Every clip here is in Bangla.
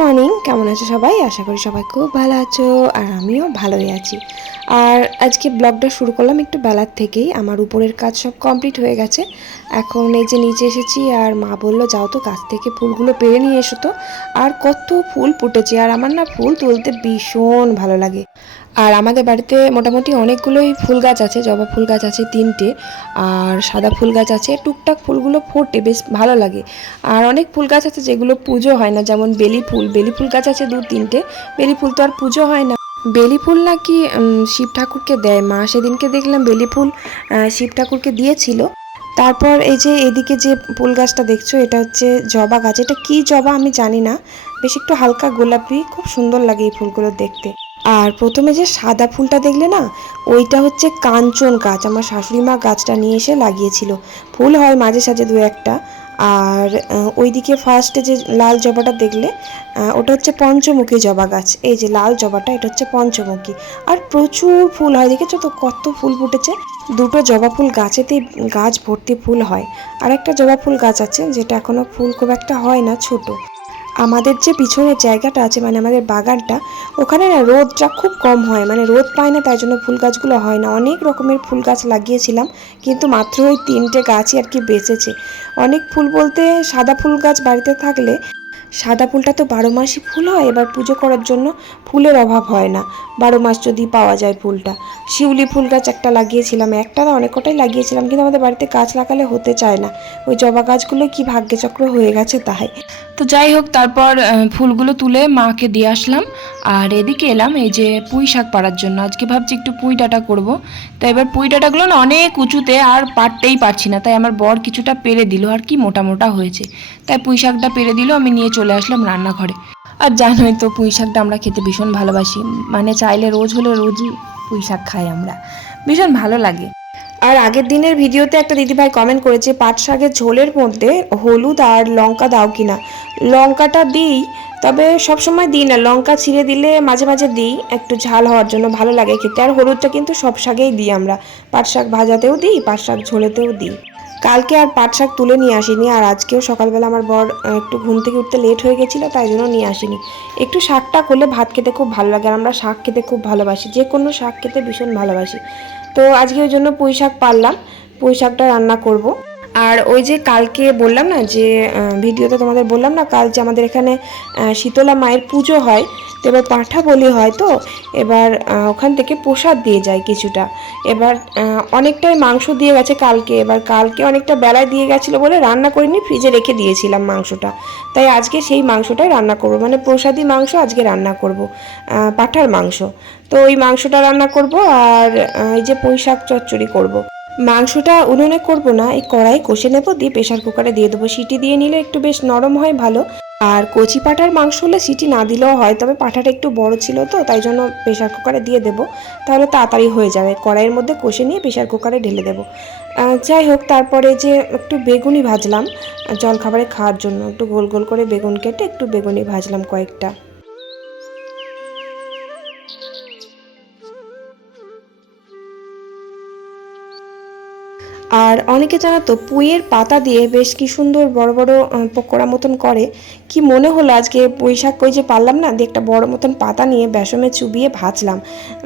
মর্নিং। কেমন আছো সবাই? আশা করি সবাই খুব ভালো আছো আর আমিও ভালোই আছি। আর আজকে ব্লগটা শুরু করলাম একটু বেলার থেকেই। আমার উপরের কাজ সব কমপ্লিট হয়ে গেছে। এখন এই যে নিচে এসেছি আর মা বলল, যাও তো গাছ থেকে ফুলগুলো পেরে নিয়ে এসো তো। আর কত ফুল ফুটেছে, আর আমার না ফুল তুলতে ভীষণ ভালো লাগে। আর আমাদের বাড়িতে মোটামুটি অনেকগুলোই ফুল গাছ আছে, জবা ফুল গাছ আছে তিনটে, আর সাদা ফুল গাছ আছে, টুকটাক ফুলগুলো ফোটে, বেশ ভালো লাগে। আর অনেক ফুল গাছ আছে যেগুলো পুজো হয় না, যেমন বেলি ফুল বেলি ফুল গাছ আছে দু তিনটে বেলি ফুল তো আর পুজো হয় না। বেলি ফুল নাকি শিব ঠাকুরকে দেয় মা? সেদিনকে দেখলাম বেলি ফুল শিব ঠাকুরকে দিয়েছিল। তারপর এই যে এদিকে যে ফুল গাছটা দেখছ, এটা হচ্ছে জবা গাছ। এটা কি জবা আমি জানি না। বেশ একটু হালকা গোলাপি, খুব সুন্দর লাগে এই ফুলগুলো দেখতে। আর প্রথমে যে সাদা ফুলটা দেখলে না, ওইটা হচ্ছে কাঞ্চন গাছ। আমার শাশুড়ি মা গাছটা নিয়ে এসে লাগিয়েছিল। ফুল হয় মাঝে সাঝে দু একটা। আর ওইদিকে ফার্স্টে যে লাল জবাটা দেখলে ওটা হচ্ছে পঞ্চমুখী জবা গাছ। এই যে লাল জবাটা, এটা হচ্ছে পঞ্চমুখী। আর প্রচুর ফুল হয়, দেখেছ তো কত ফুল ফুটেছে? দুটো জবা ফুল গাছেতেই গাছ ভর্তি ফুল হয়। আর একটা জবা ফুল গাছ আছে, যেটা এখনও ফুল খুব একটা হয় না, ছোট। আমাদের যে পিছনের জায়গাটা আছে মানে আমাদের বাগানটা, ওখানে না রোদটা খুব কম হয়। মানে রোদ পায় না, তাই জন্য ফুল গাছগুলো হয় না। অনেক রকমের ফুল গাছ লাগিয়েছিলাম, কিন্তু মাত্র ওই তিনটে গাছই আর কি বেঁচেছে। অনেক ফুল বলতে সাদা ফুল গাছ বাড়িতে থাকলে সাদা ফুলটা তো বারো মাসই ফুল হয়, এবার পুজো করার জন্য ফুলের অভাব হয় না। বারো মাস যদি পাওয়া যায় ফুলটা। শিউলি ফুল গাছ একটা লাগিয়েছিলাম, একটা না অনেক কটাই লাগিয়েছিলাম, কিন্তু আমাদের বাড়িতে গাছ লাগালে হতে চায় না। ওই জবা গাছগুলো কি ভাগ্যচক্র হয়ে গেছে তাই। তো যাই হোক, তারপর ফুলগুলো তুলে মাকে দিয়ে আসলাম। আর এদিকে এলাম এই যে পুঁই শাক পাড়ার জন্য। আজকে ভাবছি একটু পুঁই ডাঁটা করব। তো এবার পুঁই ডাঁটাগুলো না অনেক উঁচুতে আর পারতেই পারছি না। তাই আমার বর কিছুটা পেরে দিল আর কি মোটা মোটা হয়েছে। তাই পুঁই শাকটা পেরে দিল, আমি নিয়ে চলে আসলাম রান্নাঘরে। আর জানোই তো পুঁই শাকটা আমরা খেতে ভীষণ ভালোবাসি। মানে চাইলে রোজ হলে রোজই পুঁই শাক খাই আমরা। ভীষণ ভালো লাগে। আর আগের দিনের ভিডিওতে একটা দিদিভাই কমেন্ট করেছে, পাট শাকের ঝোলের মধ্যে হলুদ আর লঙ্কা দাও কিনা। লঙ্কাটা দিই তবে সব সময় দিই না, লঙ্কা ছিঁড়ে দিলে মাঝে মাঝে দিই, একটু ঝাল হওয়ার জন্য ভালো লাগে খেতে। আর হলুদটা কিন্তু সব শাকেই দিই আমরা। পাট শাক ভাজাতেও দিই, পাট শাক ঝোলেতেও দিই। কালকে আর পাট শাক তুলে নিয়ে আসিনি, আর আজকেও সকালবেলা আমার বর একটু ঘুম থেকে উঠতে লেট হয়ে গেছিল, তাই জন্য নিয়ে আসিনি। একটু শাকটা করলে ভাত খেতে খুব ভালো লাগে, আর আমরা শাক খেতে খুব ভালোবাসি যে কোনো শাক খেতে ভীষণ ভালোবাসি। তো আজকে ওই জন্য পুঁই শাক পারলাম, পুঁই শাকটা রান্না করব। আর ওই যে কালকে বললাম না যে ভিডিওতে তোমাদের বললাম না কাল যে আমাদের এখানে শীতলা মায়ের পুজো হয়, তো এবার পাঁঠা বলি হয় তো, এবার ওখান থেকে প্রসাদ দিয়ে যায় কিছুটা। এবার অনেকটাই মাংস দিয়ে গেছে কালকে, এবার কালকে অনেকটা বেলায় দিয়ে গেছিল বলে রান্না করিনি, ফ্রিজে রেখে দিয়েছিলাম মাংসটা। তাই আজকে সেই মাংসটাই রান্না করব মানে প্রসাদী মাংস আজকে রান্না করব পাঁঠার মাংস। তো ওই মাংসটা রান্না করব আর এই যে পুঁই শাক চচ্চড়ি করব। মাংসটা উনুনে করব না, এই কড়াই কষে নেব, দিয়ে প্রেশার কুকারে দিয়ে দেবো। সিটি দিয়ে নিলে একটু বেশ নরম হয়, ভালো। আর কচি পাঠার মাংস হলে সিটি না দিলেও হয়, তবে পাঠাটা একটু বড় ছিল তো, তাই জন্য প্রেশার কুকারে দিয়ে দেবো। তাহলে তাড়াতাড়ি হয়ে যাবে। কড়াইয়ের মধ্যে কষে নিয়ে প্রেশার কুকারে ঢেলে দেবো। যাই হোক, তারপরে যে একটু বেগুনি ভাজলাম জল খাবারে খাওয়ার জন্য। একটু গোল গোল করে বেগুন কেটে একটু বেগুনি ভাজলাম কয়েকটা। আর অনেকে জানো তো, পুঁইয়ের পাতা দিয়ে বেশ কি সুন্দর বড় বড় পকোড়া মতন করে। কি মনে হলো আজকে শাক কই যে পারলাম না? দিয়ে একটা বড় মতন পাতা নিয়ে বেসমে চুবিয়ে ভাজলাম।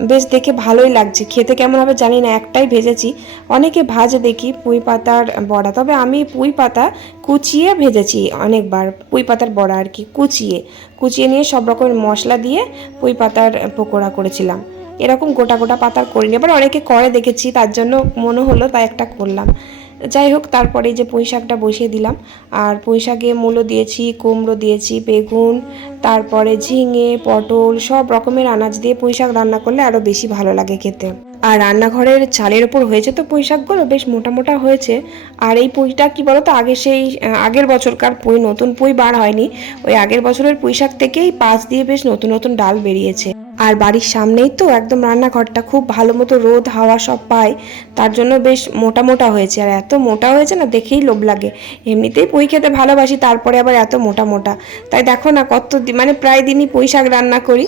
বেশ দেখে ভালোই লাগছে, খেতে কেমন হবে জানি না, একটাই ভেজেছি। অনেকে ভাজে দেখি পুঁই পাতার বড়া, তবে আমি পুঁই পাতা কুচিয়ে ভেজেছি অনেকবার, পুঁই পাতার বড়া আর কি, কুচিয়ে। কুচিয়ে নিয়ে সব রকমের মশলা দিয়ে পুঁই পাতার পকোড়া করেছিলাম। এরকম গোটা গোটা পাতার করিনি। এবার অনেকে করে দেখেছি, তার জন্য মনে হলো তাই একটা করলাম। যাই হোক, তারপরে যে পুঁই শাকটা বসিয়ে দিলাম। আর পুঁই শাকে মূলো দিয়েছি, কুমড়ো দিয়েছি, বেগুন, তারপরে ঝিঙে, পটল, সব রকমের আনাজ দিয়ে পুঁই শাক রান্না করলে আরও বেশি ভালো লাগে খেতে। আর রান্নাঘরের চালের ওপর হয়েছে তো পুঁই শাকগুলো বেশ মোটা মোটা হয়েছে। আর এই পুঁইটা কি বলতো, আগে সেই, আগের বছরকার পুঁই, নতুন পুঁই বার হয়নি। ওই আগের বছরের পুঁই শাক থেকেই পাশ দিয়ে বেশ নতুন নতুন ডাল বেরিয়েছে। আর বাড়ির সামনেই তো একদম রান্নাঘরটা, খুব ভালো মতো রোদ, হাওয়া সব পায়। তার জন্য বেশ মোটা মোটা হয়েছে। আর এত মোটা হয়েছে না, দেখেই লোভ লাগে। এমনিতেই পুঁই খেতে ভালোবাসি, তারপরে আবার এত মোটা মোটা। তাই দেখো না, কত মানে প্রায় দিনই পুঁই শাক রান্না করি।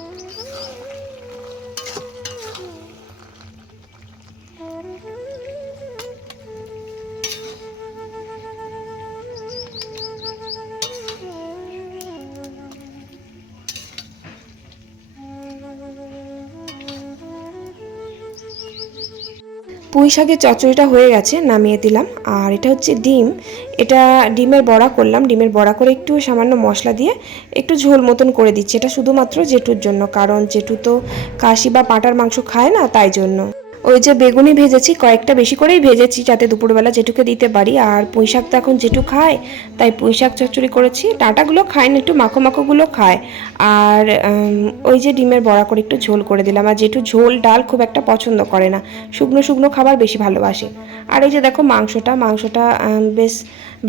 পুঁই শাকের চচ্চড়িটা হয়ে গেছে, নামিয়ে দিলাম। আর এটা হচ্ছে ডিম। এটা ডিমের বড়া করলাম। ডিমের বড়া করে একটু সামান্য মশলা দিয়ে একটু ঝোল মতন করে দিচ্ছি। এটা শুধুমাত্র জেঠুর জন্য, কারণ জেঠু তো কাশি বা পাটার মাংস খায় না, তাই জন্য। ওই যে বেগুনি ভেজেছি, কয়েকটা বেশি করেই ভেজেছি যাতে দুপুরবেলা জেঠুকে দিতে পারি। আর পুঁই শাক তো এখন জেঠু খায়, তাই পুঁই শাক চচ্চড়ি করেছি। ডাঁটাগুলো খায় না, একটু মাখো মাখোগুলো খায়। আর ওই যে ডিমের বড়া করে একটু ঝোল করে দিলাম। আর যেটু ঝোল, ডাল খুব একটা পছন্দ করে না। শুকনো শুকনো খাবার বেশি ভালোবাসে। আর এই যে দেখো মাংসটা মাংসটা বেশ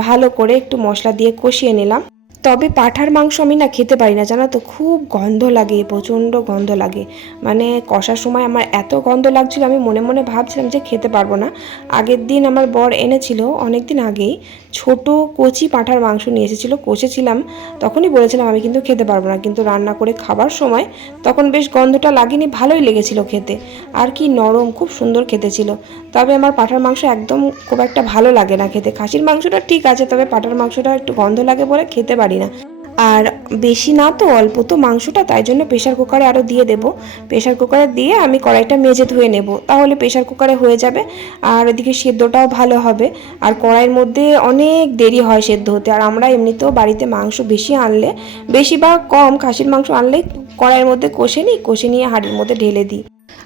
ভালো করে একটু মশলা দিয়ে কষিয়ে নিলাম। তবে পাঠার মাংস আমি না খেতে পারি না, জানো তো? খুব গন্ধ লাগে, প্রচণ্ড গন্ধ লাগে। মানে কষার সময় আমার এত গন্ধ লাগছিল, আমি মনে মনে ভাবছিলাম যে খেতে পারব না। আগের দিন আমার বর এনেছিল অনেক দিন আগেই। ছোট কচি পাঁঠার মাংস নিয়ে এসেছিল, কষেছিলাম, তখনই বলেছিলাম আমি কিন্তু খেতে পারব না, কিন্তু রান্না করে খাবার সময় তখন বেশ গন্ধটা লাগেনি, ভালোই লেগেছিল খেতে। আর কি নরম, খুব সুন্দর খেতে ছিল। তবে আমার পাঁঠার মাংস একদম খুব একটা ভালো লাগে না খেতে। খাসির মাংসটা ঠিক আছে, তবে পাঁঠার মাংসটা একটু গন্ধ লাগে বলে খেতে পারি না। আর বেশি না তো, অল্প তো মাংসটা, তাই জন্য প্রেশার কুকারে আরও দিয়ে দেব। প্রেশার কুকারে দিয়ে আমি কড়াইটা মেজে ধুয়ে নেব। তাহলে প্রেশার কুকারে হয়ে যাবে। আর ওদিকে সেদ্ধটাও ভালো হবে। আর কড়াইয়ের মধ্যে অনেক দেরি হয় সেদ্ধ হতে। আর আমরা এমনিতেও বাড়িতে মাংস বেশি আনলে, বেশি বা কম খাসির মাংস আনলে কড়াইয়ের মধ্যে কষে নিই, কষে নিয়ে হাঁড়ির মধ্যে ঢেলে দিই।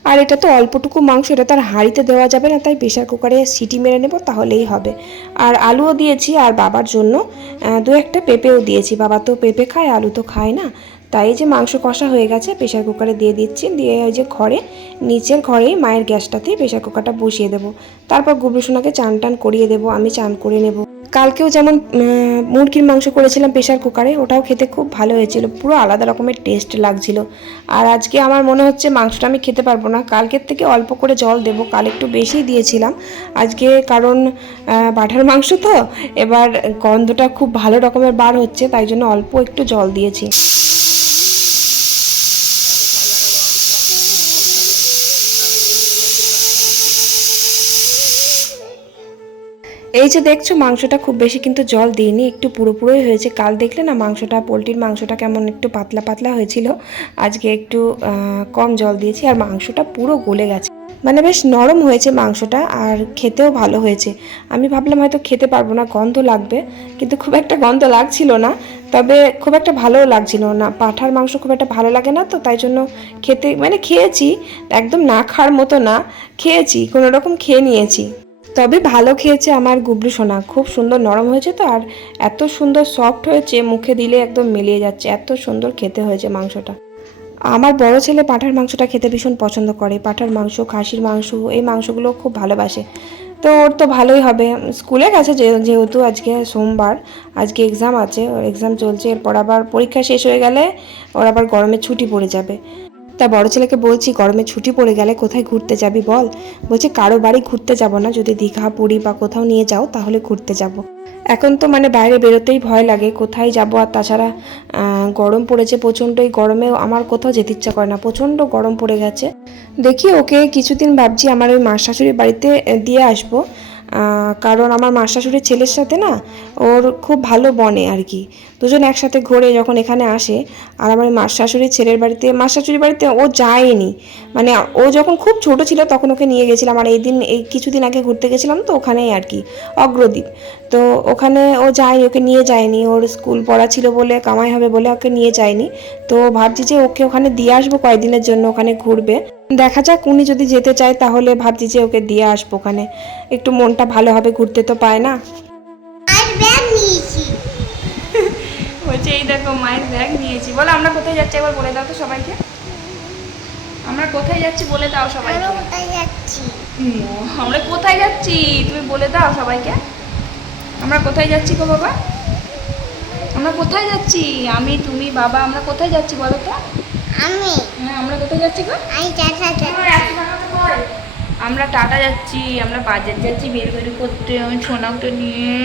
আর এটা তো অল্পটুকু মাংস, এটা তো আর হাঁড়িতে দেওয়া যাবে না, তাই প্রেশার কুকারে সিটি মেরে নেব, তাহলেই হবে। আর আলুও দিয়েছি আর বাবার জন্য দু একটা পেঁপেও দিয়েছি। বাবা তো পেঁপে খায়, আলু তো খায় না। তাই যে মাংস কষা হয়ে গেছে প্রেশার কুকারে দিয়ে দিচ্ছি, দিয়ে ওই যে ঘরে, নিচের ঘরেই মায়ের গ্যাসটাতেই প্রেশার কুকারটা বসিয়ে দেবো। তারপর গুবলুসোনাকে চান টান করিয়ে দেবো, আমি চান করে নেব। কালকেও যেমন মুরগির মাংস করেছিলাম প্রেশার কুকারে, ওটাও খেতে খুব ভালো হয়েছিল। পুরো আলাদা রকমের টেস্ট লাগছিল। আর আজকে আমার মনে হচ্ছে মাংসটা আমি খেতে পারব না। কালকের থেকে অল্প করে জল দেব, কাল একটু বেশি দিয়েছিলাম। আজকে কারণ বাটার মাংস তো, এবার গন্ধটা খুব ভালো রকমের বার হচ্ছে, তাই জন্য অল্প একটু জল দিয়েছি। এই যে দেখছ, মাংসটা খুব বেশি কিন্তু জল দিইনি, একটু পুরোপুরোই হয়েছে। কাল দেখলে না, মাংসটা, পোলট্রির মাংসটা কেমন একটু পাতলা পাতলা হয়েছিল। আজকে একটু কম জল দিয়েছি আর মাংসটা পুরো গলে গেছে। মানে বেশ নরম হয়েছে মাংসটা আর খেতেও ভালো হয়েছে। আমি ভাবলাম হয়তো খেতে পারব না, গন্ধ লাগবে, কিন্তু খুব একটা গন্ধ লাগছিল না। তবে খুব একটা ভালোও লাগছিল না। পাঁঠার মাংস খুব একটা ভালো লাগে না তো, তাই জন্য খেতে মানে খেয়েছি, একদম না খাওয়ার মতো না, খেয়েছি, কোনো রকম খেয়ে নিয়েছি। তবে ভালো খেয়েছে আমার গুবলু সোনা। খুব সুন্দর নরম হয়েছে তো, আর এত সুন্দর সফট হয়েছে, মুখে দিলে একদম মিলিয়ে যাচ্ছে। এত সুন্দর খেতে হয়েছে মাংসটা। আমার বড় ছেলে পাঁঠার মাংসটা খেতে ভীষণ পছন্দ করে। পাঁঠার মাংস, খাসির মাংস, এই মাংসগুলো খুব ভালোবাসে। তো ওর তো ভালোই হবে। স্কুলে গেছে যেহেতু আজকে সোমবার, আজকে এক্সাম আছে, ওর এক্সাম চলছে, এরপর আবার পরীক্ষা শেষ হয়ে গেলে ওর আবার গরমে ছুটি পড়ে যাবে। তা বড় ছেলেকে বলছি, গরমে ছুটি পড়ে গেলে কোথায় ঘুরতে যাবি বল? বলছে, কারও বাড়ি ঘুরতে যাব না। যদি দীঘা, পুরী বা কোথাও নিয়ে যাও, তাহলে ঘুরতে যাব। এখন তো মানে বাইরে বেরোতেই ভয় লাগে, কোথায় যাব? আর তাছাড়া গরম পড়েছে প্রচণ্ড এই গরমে আমার কোথাও যেতে ইচ্ছা করে না। প্রচণ্ড গরম পড়ে গেছে। দেখি ওকে কিছুদিন ভাবছি, আমার ওই মার শাশুড়ির বাড়িতে দিয়ে আসব। কারণ আমার মার শাশুড়ির ছেলের সাথে না, ওর খুব ভালো বনে আর কি। দুজন একসাথে ঘোরে যখন এখানে আসে, আর আমার মার শাশুড়ির ছেলের বাড়িতে মার শাশুড়ির বাড়িতে ও যায়নি। মানে ও যখন খুব ছোট ছিল তখন ওকে নিয়ে গেছিলাম, আর এই দিন এই কিছুদিন আগে ঘুরতে গেছিলাম তো ওখানেই আর কি, অগ্রদ্বীপ। তো ওখানে ও যায়নি, ওকে নিয়ে যায়নি, ওর স্কুল পড়া ছিল বলে, কামাই হবে বলে ওকে নিয়ে যায়নি। তো ভাবছি যে ওকে ওখানে দিয়ে আসব কয়েকদিনের জন্য, ওখানে ঘুরবে। দেখা যাক উনি যদি যেতে চায় তাহলে ভাবছি যে ওকে দিয়ে আসব ওখানে। একটু মনটা ভালো হবে ঘুরতে তো পায় না। বলছে এই দেখো মায়ের ব্যাগ নিয়েছি। বলো আমরা কোথায় যাচ্ছি একবার বলে দাও তো সবাইকে। আমরা কোথায় যাচ্ছি বলে দাও কোথায় যাচ্ছি? আমরা কোথায় যাচ্ছি? তুমি বলে দাও সবাইকে। আমরা কোথায় যাচ্ছি গো বাবা? আমরা কোথায় যাচ্ছি? আমি তুমি বাবা আমরা কোথায় যাচ্ছি বলো তো? আমি। হ্যাঁ আমরা কোথায় যাচ্ছি গো? আমি চাচা আমরা টাটা যাচ্ছি আমরা বাজার যাচ্ছি বের বের করতে আমি সোনাকে নিয়ে।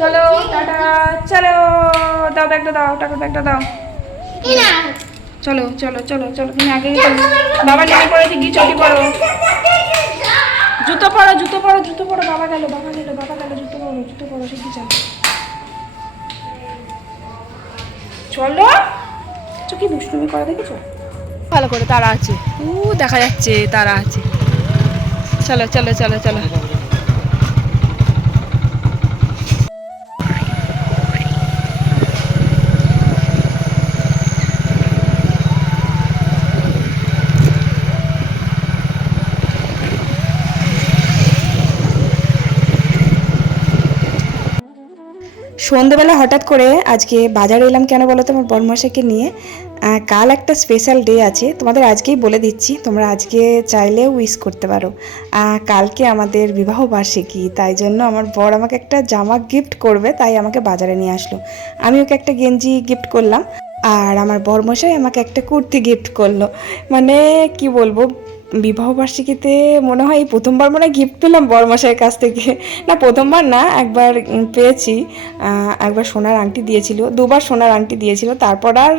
চলো টাটা চলো। দাও ব্যাগটা দাও টাকার ব্যাগটা দাও। চলো চলো চলো চলো। তুমি আগে বাবা নেমে পড়েছে গিয়ে চটি পড়ো। জুতো পরো জুতো পরো জুতো পরো বাবা গেল বাবা গেল বাবা গেল জুতো পরো জুতো পরো সে কি চলো চলো। চোখে দুষ্টুমি করা দেখেছ? ভালো করে তারা আছে। ও দেখা যাচ্ছে তারা আছে। চলো চলো চলো চলো। সন্ধেবেলা হঠাৎ করে আজকে বাজারে এলাম কেন বলো তো আমার নিয়ে? কাল একটা স্পেশাল ডে আছে, তোমাদের আজকেই বলে দিচ্ছি, তোমরা আজকে চাইলে উইশ করতে পারো। কালকে আমাদের বিবাহ বার্ষিকী, তাই জন্য আমার বর আমাকে একটা জামা গিফট করবে, তাই আমাকে বাজারে নিয়ে আসলো। আমি ওকে একটা গেঞ্জি গিফট করলাম, আর আমার বরমশাই আমাকে একটা কুর্তি গিফট করল। মানে কি বলব বিবাহ বার্ষিকীতে মনে হয় প্রথমবার মনে হয় গিফট পেলাম বরমশাইয়ের কাছ থেকে। না, প্রথমবার না, একবার পেয়েছি। একবার সোনার আংটি দিয়েছিল, দুবার সোনার আংটি দিয়েছিল, তারপর আর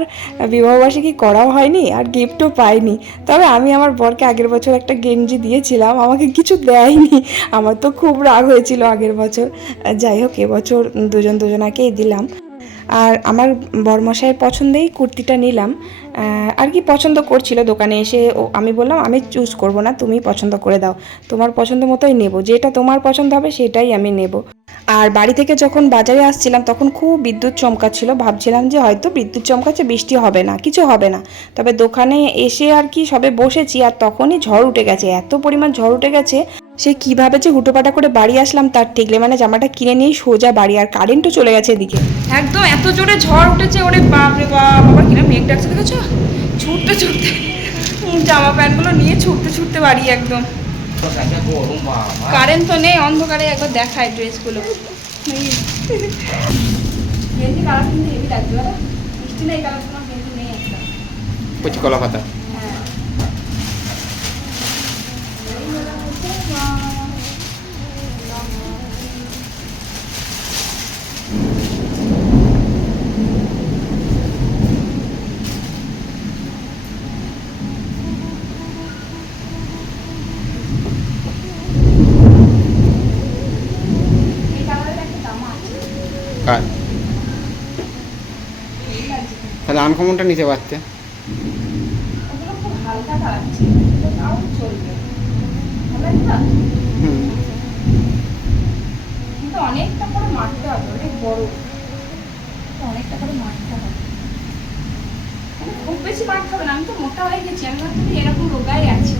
বিবাহ বার্ষিকী করাও হয়নি আর গিফটও পাইনি। তবে আমি আমার বরকে আগের বছর একটা গেঞ্জি দিয়েছিলাম, আমাকে কিছু দেয়নি। আমার তো খুব রাগ হয়েছিল আগের বছর। যাই হোক, এবছর দুজন দুজনাকেই দিলাম। আর আমার বরমশাইয়ের পছন্দেই কুর্তিটা নিলাম। আর কি পছন্দ করছিল দোকানে এসে, ও, আমি বললাম, আমি চুজ করব না, তুমি পছন্দ করে দাও। তোমার পছন্দ মতোই নেব। যেটা তোমার পছন্দ হবে, সেটাই আমি নেব। আর বাড়ি থেকে যখন বাজারে আসছিলাম, তখন খুব বিদ্যুৎ চমকাচ্ছিল ভাবছিলাম যে হয়তো বিদ্যুৎ চমকাচ্ছে, বৃষ্টি হবে না, কিছু হবে না। তবে দোকানে এসে আর কি সবে বসেছি, আর তখনই ঝড় উঠে গেছে। এত পরিমাণ ঝড় উঠে গেছে সে কীভাবে যে হুটোপাটা করে বাড়ি আসলাম, তার ঠিকলে মানে জামাটা কিনে নিয়েই সোজা বাড়ি, আর কারেন্টও চলে গেছে এদিকে। একদম, এত জোরে ঝড় উঠেছে, ওরে বাপ রে বাপ। আবার কিনা মেঘ ডাকছে, দেখেছ? ছুটতে ছুটতে। জামা প্যান্টগুলো নিয়ে ছুটতে ছুটতে বাড়ি একদম। কারেন্ট তো নেই অন্ধকারে একবার দেখায় ড্রেসগুলো। গেঞ্জি কালার কিন্তু না? হুম। কিন্তু অনেকটা করে মারতে হবে অনেক বড়। অনেকটা করে মারতে হবে। মানে খুব বেশি না আমি তো মোটা হয়ে গেছি আমি ভাবছি এরকম রোগাই আছি।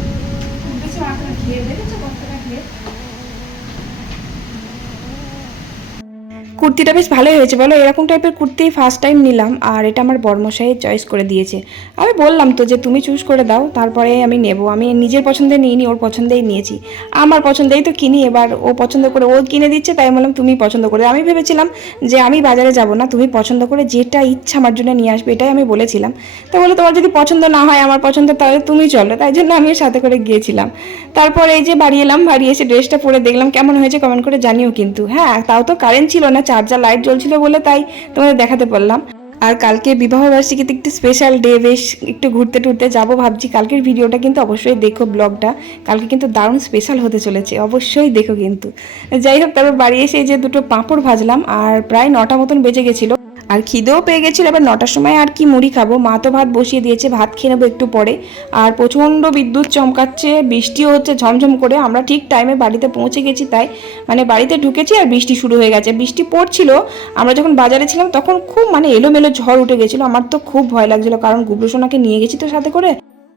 খুব বেশি মারতে হবে ঘিরে দেখেছ কতটা ঘিরে? কুর্তিটা বেশ ভালোই হয়েছে। বলো, এরকম টাইপের কুর্তি ফার্স্ট টাইম নিলাম, আর এটা আমার বর্মশাই চয়েস করে দিয়েছে। আমি বললাম তো যে, তুমি চুজ করে দাও, তারপরে আমি নেব। আমি নিজের পছন্দে নিইনি, ওর পছন্দেই নিয়েছি। আমার পছন্দেই তো কিনি, এবার ও পছন্দ করে, ও কিনে দিচ্ছে, তাই বললাম, তুমি পছন্দ করে আমি ভেবেছিলাম যে, আমি বাজারে যাব না, তুমি পছন্দ করে যেটা ইচ্ছা আমার জন্য নিয়ে আসবে। এটাই আমি বলেছিলাম। তো বলে, তোমার যদি পছন্দ না হয়, আমার পছন্দ, তাহলে তুমি চলো। তাই জন্য আমি সাথে করে গিয়েছিলাম। তারপর এই যে, বাড়ি এলাম, বাড়ি এসে ড্রেসটা পরে দেখলাম, কেমন হয়েছে কমেন্ট করে জানিও কিন্তু। হ্যাঁ তাও তো কারেন্ট ছিল না চার্জার লাইট জ্বলছিল বলে তাই তোমাদের দেখাতে পারলাম। আর কালকে বিবাহ বার্ষিকীতে একটু স্পেশাল ডে বেশ একটু ঘুরতে টুরতে যাব ভাবছি। কালকের ভিডিওটা কিন্তু অবশ্যই দেখো ব্লগটা কালকে কিন্তু দারুণ স্পেশাল হতে চলেছে, অবশ্যই দেখো কিন্তু। যাই হোক, তারপর বাড়ি এসে যে দুটো পাঁপড় ভাজলাম, আর প্রায় নটা মতন বেজে গেছিল। আর খিদেও পেয়ে গেছিল, এবার নটার সময় আর কি মুড়ি খাব? মা তো ভাত বসিয়ে দিয়েছে, ভাত খেয়ে নেব একটু পরে। আর প্রচণ্ড বিদ্যুৎ চমকাচ্ছে, বৃষ্টিও হচ্ছে ঝমঝম করে, আমরা ঠিক টাইমে বাড়িতে পৌঁছে গেছি তাই। মানে বাড়িতে ঢুকেছি আর বৃষ্টি শুরু হয়ে গেছে। বৃষ্টি পড়ছিল, আমরা যখন বাজারে ছিলাম তখন খুব মানে এলোমেলো ঝড় উঠে গেছিল, আমার তো খুব ভয় লাগছিল, কারণ গুবলোসোনাকে নিয়ে গেছি তো সাথে করে।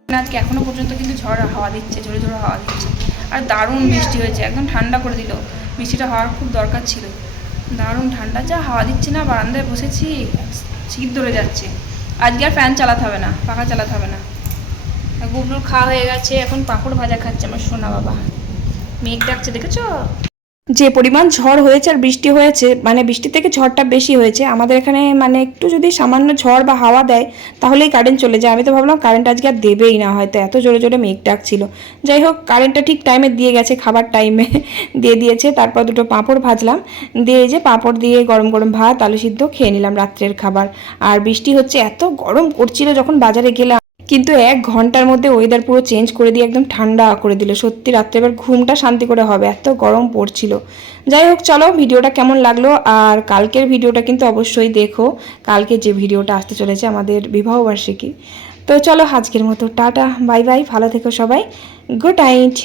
আজকে এখনও পর্যন্ত কিন্তু ঝড় হাওয়া দিচ্ছে, জোরে জোরে হাওয়া দিচ্ছে। আর দারুণ বৃষ্টি হয়েছে, একদম ঠান্ডা করে দিল। বৃষ্টিটা হওয়ার খুব দরকার ছিল। দারুণ ঠান্ডা, যা হাওয়া দিচ্ছে না, বারান্দায় বসেছি শীত ধরে যাচ্ছে। আজকে আর ফ্যান চালাতে হবে না, পাখা চালাতে হবে না। গুবলুর খাওয়া হয়ে গেছে, এখন পাঁপড় ভাজা খাচ্ছে আমার সোনা বাবা। মেঘ ডাকছে, দেখেছ? যে পরিমাণ ঝড় হয়েছে আর বৃষ্টি হয়েছে মানে বৃষ্টি থেকে ঝড়টা বেশি হয়েছে, আমাদের এখানে মানে একটু যদি সামান্য ঝড় বা হাওয়া দেয়, তাহলেই কারেন্ট চলে যায়। আমি তো ভাবলাম কারেন্ট আজকে আর দেবেই না, হয়তো এত জোরে জোরে মেঘ ডাকছিল। যাই হোক কারেন্টটা ঠিক টাইমে দিয়ে গেছে, খাবার টাইমে দিয়ে দিয়েছে, তারপর দুটো পাঁপড় ভাজলাম। দিয়ে যে পাঁপড় দিয়ে গরম গরম ভাত, আলু সিদ্ধ খেয়ে নিলাম রাত্রের খাবার। আর বৃষ্টি হচ্ছে, এত গরম করছিল যখন বাজারে গেলাম। কিন্তু এক ঘণ্টার মধ্যে ওয়েদার পুরো চেঞ্জ করে দিয়ে একদম ঠান্ডা করে দিল। সত্যি রাত্রে এবার ঘুমটা শান্তি করে হবে, এত গরম পড়ছিল। যাই হোক, চলো ভিডিওটা কেমন লাগল, আর কালকের ভিডিওটা কিন্তু অবশ্যই দেখো। কালকে যে ভিডিওটা আসতে চলেছে আমাদের বিবাহবার্ষিকী তো চলো আজকের মতো, টাটা বাই বাই ভালো থেকো সবাই গুড নাইট